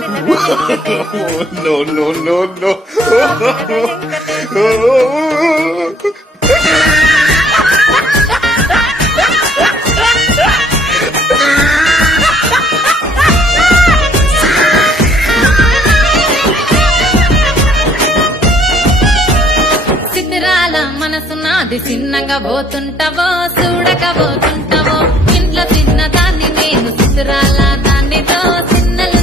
No, no, no, no. సిద్ధిరాల మనసు నాది చిన్నగా పోతుంటావో చూడకపోతుంటావో ఇంట్లో చిన్న దాన్ని నేను సిద్ధిరాల దాన్నితో చిన్నలు